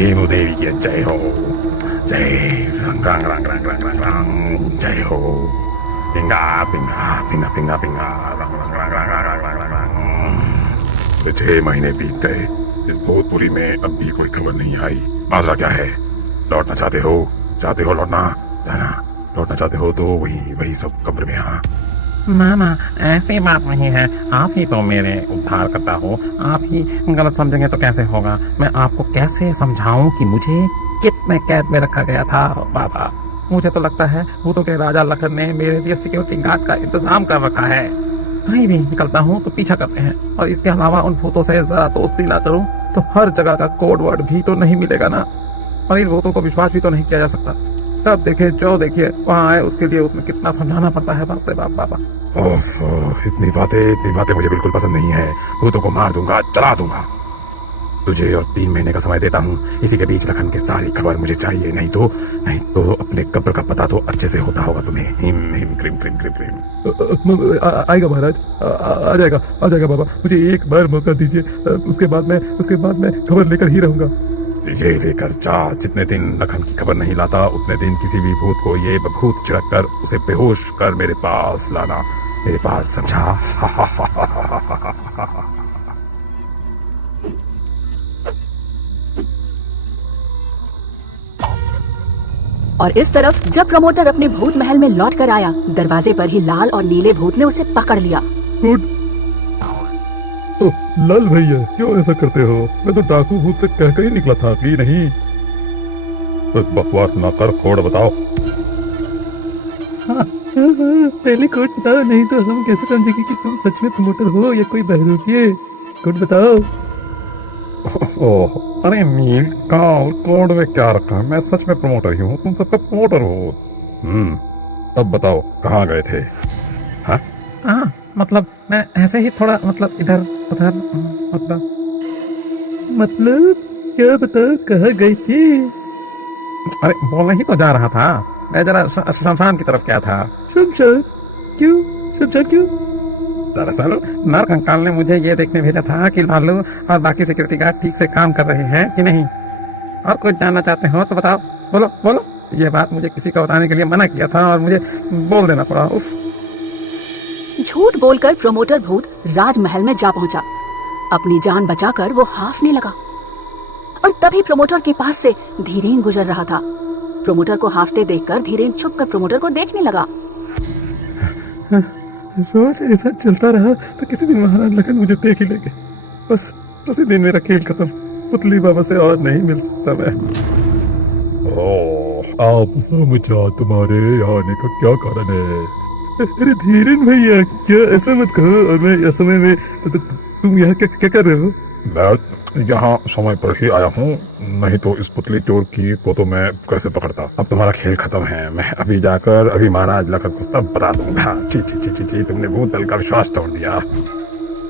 हेमू देवी की जय हो। जय रंग रंग रंग रंग रंग रंग रंग जय हो। पिंगा पिंगा पिंगा पिंगा पिंगा रंग रंग रंग रंग रंग रंग रंग रंग। तो 6 महीने बीत गए, इस भोजपुरी में अब भी कोई खबर नहीं आई। माजरा क्या है? लौटना चाहते हो? चाहते हो लौटना? जाना लौटना चाहते हो तो वही वही सब कब्र में। हाँ ना ना, ऐसी बात नहीं है। आप ही तो मेरे उद्धार करता हो। आप ही गलत समझेंगे तो कैसे होगा? मैं आपको कैसे समझाऊं कि मुझे कितने कैद में रखा गया था बाबा। मुझे तो लगता है वो तो के राजा लखन ने मेरे लिए सिक्योरिटी गार्ड का इंतजाम कर रखा है। कहीं भी निकलता हूँ तो पीछा करते हैं, और इसके अलावा उन भूतों से जरा दोस्ती ना करूँ तो हर जगह का कोड वर्ड भी तो नहीं मिलेगा ना, और इन भूतों को विश्वास भी तो नहीं किया जा सकता। तब देखे जो देखिए वहाँ आए, उसके लिए उसमें कितना समझाना पड़ता है। बाप रे बाप बाबा। इतनी बातें मुझे बिल्कुल पसंद नहीं है। भूतों को मार दूंगा, चला दूंगा। तुझे और 3 महीने का समय देता हूँ। इसी के बीच लखन की सारी खबर मुझे चाहिए, नहीं तो अपने कब्र का पता तो अच्छे से होता होगा तुम्हें। Him him cream cream cream cream. आएगा महाराज, आ जाएगा बाबा। मुझे एक बार मौका दीजिए, उसके बाद मैं खबर लेकर ही रहूंगा। ये लेकर जा। जितने दिन लखन की खबर नहीं लाता, उतने दिन किसी भी भूत को ये भूत छिड़क कर उसे बेहोश कर मेरे पास लाना। मेरे पास, समझा? और इस तरफ जब प्रमोटर अपने भूत महल में लौट कर आया, दरवाजे पर ही लाल और नीले भूत ने उसे पकड़ लिया। गुड। लाल भैया, क्यों ऐसा करते हो? मैं तो डाकू भूत से कहकर ही निकला था कि नहीं। तो बकवास ना कर, कोड बताओ। हाँ, पहले कोड बताओ, नहीं तो हम कैसे समझेंगे कि तुम सच में प्रमोटर हो या कोई बहरूपिये। कोड बताओ। ओह, अरे नील काल, कोड में क्या रखा है? मैं सच में प्रमोटर ही हूँ, तुम सबका प्रमोटर हो। अब बताओ कहाँ गए थे? हाँ, मतलब मैं ऐसे ही थोड़ा इधर उधर मतलब क्या बताओ, कहाँ गए थे? अरे बोलने ही तो जा रहा था। मैं जरा शमशान की तरफ गया था। शमशान? क्यों? शमशान क्यों? दरअसल नर कंकाल ने मुझे ये देखने भेजा था कि लालू और बाकी सिक्योरिटी गार्ड ठीक से काम कर रहे हैं कि नहीं। और कुछ जानना चाहते हो तो बताओ, बोलो बोलो। ये बात मुझे किसी को बताने के लिए मना किया था और मुझे बोल देना पड़ा। उफ। झूठ बोलकर प्रमोटर भूत राजमहल में जा पहुंचा। अपनी जान बचाकर वो हाफने लगा, और तभी प्रमोटर के पास से धीरेन गुजर रहा था। प्रमोटर को हाफते देखकर धीरेन छुपकर प्रमोटर को देखने लगा। रोज ऐसा चलता रहा तो किसी दिन महाराज लखन मुझे देख ही लेंगे। बस उसी दिन मेरा खेल खत्म। पुतली बाबा से और नहीं मिल सकता मैं। आप समझा, तुम्हारे आने का क्या कारण है? अरे धीरेन भैया, क्या ऐसा मत कहो। और मैं यह समय में तुम यहाँ क्या कर रहे हो? मैं यहाँ समय पर ही आया हूँ, नहीं तो इस पुतली चोर की को तो मैं कैसे पकड़ता। अब तुम्हारा खेल खत्म है। मैं अभी जाकर अभी महाराज लखन को सब बता दूंगा। ची ची ची ची ची, तुमने भूत दल का विश्वास तोड़ दिया।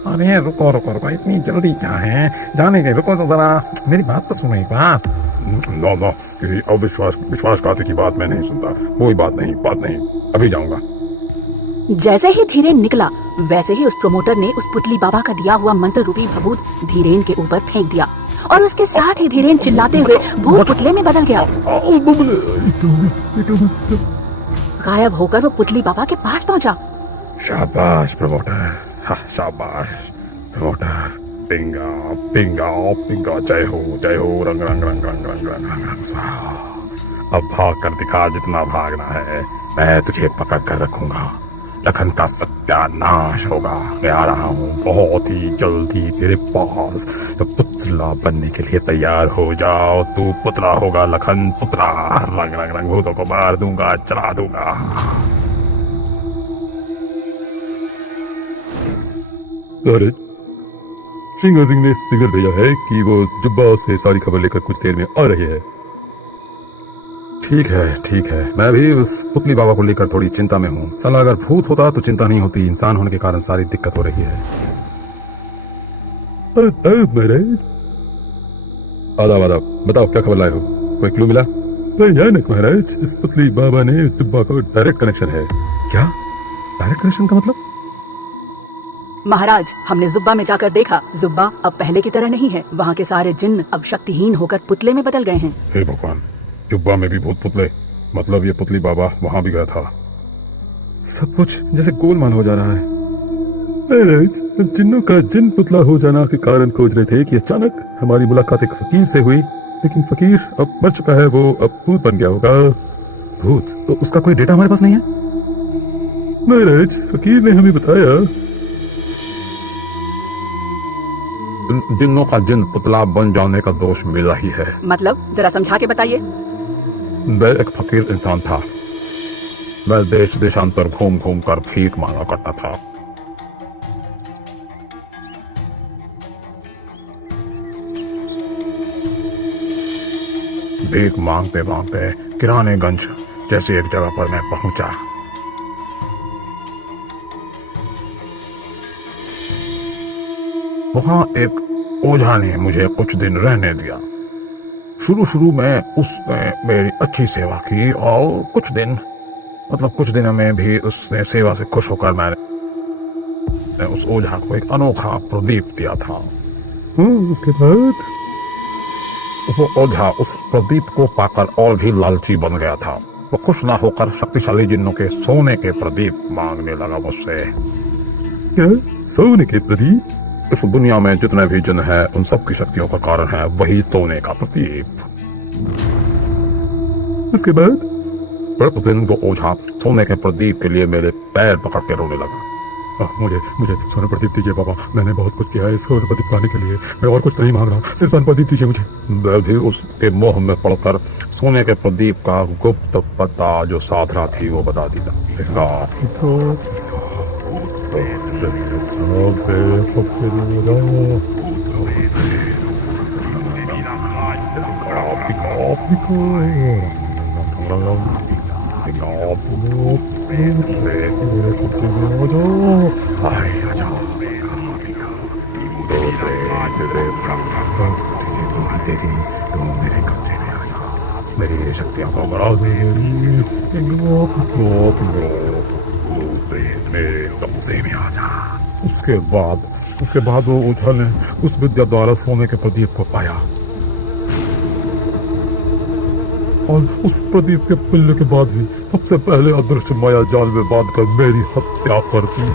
अरे रुको रुको रुको, इतनी जल्दी क्या है जाने के? रुको तो जरा, मेरी बात तो सुनो एक बार। नो, किसी विश्वासघाती की बात मैं नहीं सुनता। कोई बात नहीं, अभी जाऊंगा। जैसे ही धीरेन निकला, वैसे ही उस प्रमोटर ने उस पुतली बाबा का दिया हुआ मंत्र रूपी भभूत धीरेन के ऊपर फेंक दिया, और उसके साथ ही धीरेन चिल्लाते हुए भूत पुतले में बदल गया। गायब होकर वो पुतली बाबा के पास पहुंचा। शाबाश प्रमोटर, शाबाश प्रमोटर। पिंगा पिंगा पिंगा, जय हो रंग रंग रंग रंग रंग रंग रंग सा। अब भाग कर दिखा जितना भागना है। मैं तुझे पकड़ कर रखूंगा। लखन का सत्यानाश होगा। मैं आ रहा हूँ बहुत ही जल्दी तेरे पास। तो पुतला बनने के लिए तैयार हो जाओ। तू पुतला होगा लखन, पुतला। रंग रंग रंग भूतों को मार दूंगा, चला दूंगा। सिंगर सिंह ने सिग्नल भेजा है कि वो जुब्बा से सारी खबर लेकर कुछ देर में आ रहे हैं। ठीक है, मैं भी उस पुतली बाबा को लेकर थोड़ी चिंता में हूँ। साला अगर भूत होता तो चिंता नहीं होती, इंसान होने के कारण सारी दिक्कत हो रही है। आदाब, बताओ क्या खबर लाए हो? कोई क्लू मिला? भयानक महाराज, इस पुतली बाबा ने जुब्बा को डायरेक्ट कनेक्शन है। क्या डायरेक्ट कनेक्शन का मतलब? महाराज, हमने जुब्बा में जाकर देखा, जुब्बा अब पहले की तरह नहीं है। वहाँ के सारे जिन्न अब शक्तिहीन होकर पुतले में बदल गए हैं। हे भगवान, जुब्बा में भी भूत पुतले, मतलब ये पुतली बाबा वहाँ भी गया था। सब कुछ जैसे गोलमाल हो जा रहा है। महाराज, हम जिन्नों का जिन पुतला हो जाना के कारण खोज रहे थे कि अचानक हमारी मुलाकात एक फकीर से हुई, लेकिन फकीर अब मर चुका है, वो अब भूत बन गया होगा। भूत? तो उसका कोई डेटा हमारे पास नहीं है? महाराज, फकीर ने हमें बताया जिन्नों का जिन पुतला बन जाने का दोष मेरा ही है। मतलब जरा समझा के बताइए। मैं एक फकीर इंसान था। मैं देश देशांतर घूम घूम कर भीख मांगा करता था। भीख मांगते मांगते किरानेगंज जैसी एक जगह पर मैं पहुंचा। वहां एक ओझा ने मुझे कुछ दिन रहने दिया। शुरू में उसने मेरी अच्छी सेवा की और कुछ दिनों में भी उसने सेवा से खुश होकर मैंने उस ओझा को एक अनोखा प्रदीप दिया था। उसके बाद वो ओझा उस प्रदीप को पाकर और भी लालची बन गया था। वो खुश ना होकर शक्तिशाली जिन्नों के सोने के प्रदीप मांगने लगा मुझसे। क्या सोने के प्रदीप? इस दुनिया में जितने भी जिन्न हैं, उन सब की शक्तियों का कारण है वही सोने का प्रदीप। उसके बाद प्रतिदिन वो ओझा सोने के प्रदीप के लिए मेरे पैर पकड़ के रोने लगा। मुझे सोने प्रदीप दीजिए बाबा, मैंने बहुत कुछ किया है सोने प्रदीप पाने के लिए, मैं और कुछ नहीं मांग रहा, सिर्फ सोने प्रदीप दीजिए मुझे। मैं भी उसके मोह में पड़कर सोने के प्रदीप का गुप्त पता जो साधना थी वो बता दिया। मेरी शक्तियों को बढ़ा दे, मेरे कब्जे में आ जा। उसके बाद वो ओझा ने उस विद्या द्वारा सोने के प्रदीप को पाया और उस प्रदीप के पिल्ले के बाद ही सबसे पहले अदृश्य माया जाल में बांधकर मेरी हत्या कर दी,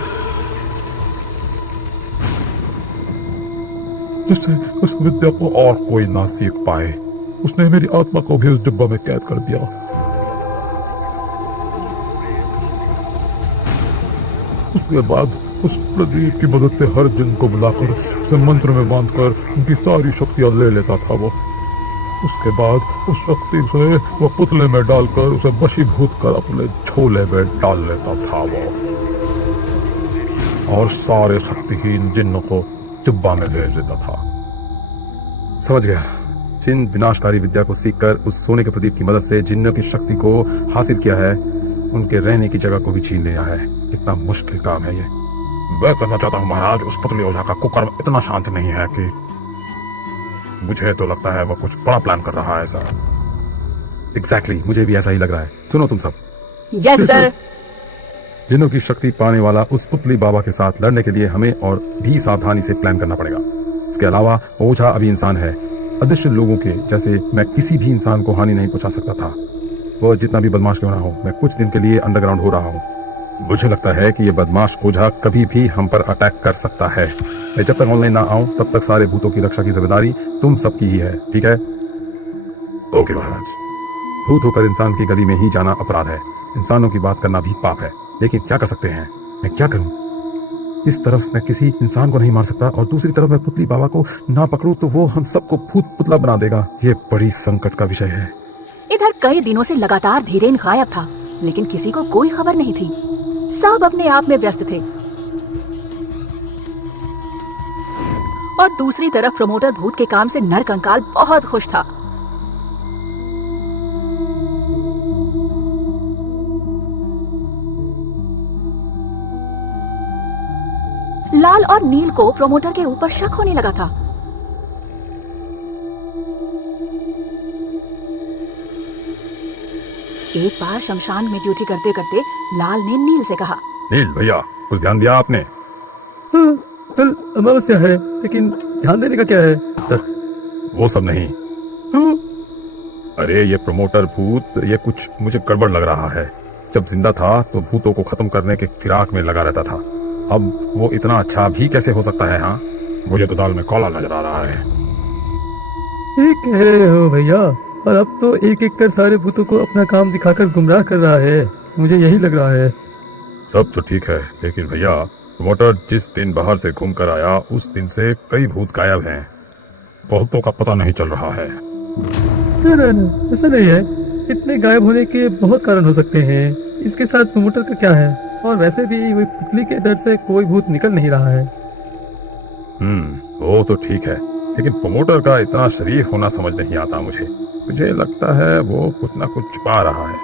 जिससे उस विद्या को और कोई ना सीख पाए। उसने मेरी आत्मा को भी उस डिब्बा में कैद कर दिया। उसके बाद उस प्रदीप की मदद से हर जिन को बुलाकर उसे मंत्र में बांधकर उनकी सारी शक्तियां ले लेता था वो। उसके बाद उस शक्ति से वो पुतले में डालकर उसे वशीभूत कर अपने झोले में डाल लेता था वो, और सारे शक्तिहीन जिन्नों को डिब्बा में भेज देता था। समझ गया। जिन विनाशकारी विद्या को सीखकर उस सोने के प्रदीप की मदद से जिन्नों की शक्ति को हासिल किया है, उनके रहने की जगह को भी छीन लिया है। कितना मुश्किल काम है ये। मैं कहना चाहता हूँ महाराज, उस पुतले ओझा का कुकर्म इतना शांत नहीं है कि मुझे तो लगता है वो कुछ बड़ा प्लान कर रहा है सर। एग्जैक्टली, मुझे भी ऐसा ही लग रहा है। सुनो तुम सब, यस सर। जिन्नों की शक्ति पाने वाला उस पुतली बाबा के साथ लड़ने के लिए हमें और भी सावधानी से प्लान करना पड़ेगा। इसके अलावा ओझा अभी इंसान है। अदृश्य लोगों के जैसे मैं किसी भी इंसान को हानि नहीं पहुंचा सकता था। वो जितना भी बदमाश क्यों ना हो, मैं कुछ दिन के लिए अंडरग्राउंड हो रहा हूँ। मुझे लगता है कि ये बदमाश ओझा कभी भी हम पर अटैक कर सकता है। मैं जब तक ऑनलाइन ना आऊं तब तक सारे भूतों की रक्षा की जिम्मेदारी तुम सबकी ही है, ठीक है? ओके महाराज। भूत होकर इंसान की गली में ही जाना अपराध है। इंसानों की बात करना भी पाप है। लेकिन क्या कर सकते हैं? मैं क्या करूं? इस तरफ मैं किसी इंसान को नहीं मार सकता और दूसरी तरफ मैं पुतली बाबा को ना पकड़ूं तो वो हम सबको भूत पुतला बना देगा। ये बड़ी संकट का विषय है। इधर कई दिनों से लगातार धीरेन गायब था, लेकिन किसी को कोई खबर नहीं थी। सब अपने आप में व्यस्त थे। और दूसरी तरफ प्रमोटर भूत के काम से नरकंकाल बहुत खुश था। लाल और नील को प्रमोटर के ऊपर शक होने लगा था। एक बार शमशान में ड्यूटी करते करते लाल ने नील से कहा, नील भैया, कुछ ध्यान दिया आपने? हाँ, कल अमावस्या है, लेकिन ध्यान देने का क्या है? वो सब नहीं। तो अरे ये प्रमोटर भूत, ये कुछ मुझे गड़बड़ लग रहा है। जब जिंदा था तो भूतों को खत्म करने के फिराक में लगा रहता था, अब वो इतना अच्छा भी कैसे हो सकता है? हाँ, मुझे तो दाल में कौला नजर आ रहा है। ये कह रहे हो भैया, और अब तो एक एक कर सारे भूतों को अपना काम दिखाकर गुमराह कर रहा है, मुझे यही लग रहा है। सब तो ठीक है, लेकिन भैया प्रमोटर जिस दिन बाहर से घूम कर आया उस दिन से कई भूत गायब हैं। बहुतों का पता नहीं चल रहा है। ना, ऐसा नहीं है। इतने गायब होने के बहुत कारण हो सकते हैं। इसके साथ प्रमोटर का क्या है? और वैसे भी वही पुतली के डर से कोई भूत निकल नहीं रहा है। वो तो ठीक है, लेकिन प्रमोटर का इतना शरीफ होना समझ नहीं आता मुझे। मुझे लगता है वो कुछ ना कुछ छुपा रहा है।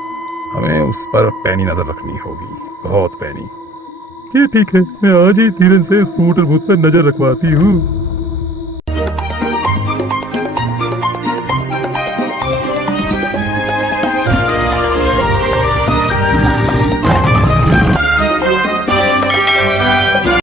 हमें उस पर पैनी नजर रखनी होगी, बहुत पैनी। ये ठीक है, मैं आज ही धीरन से उस प्रमोटर भूत पर नजर रखवाती हूँ।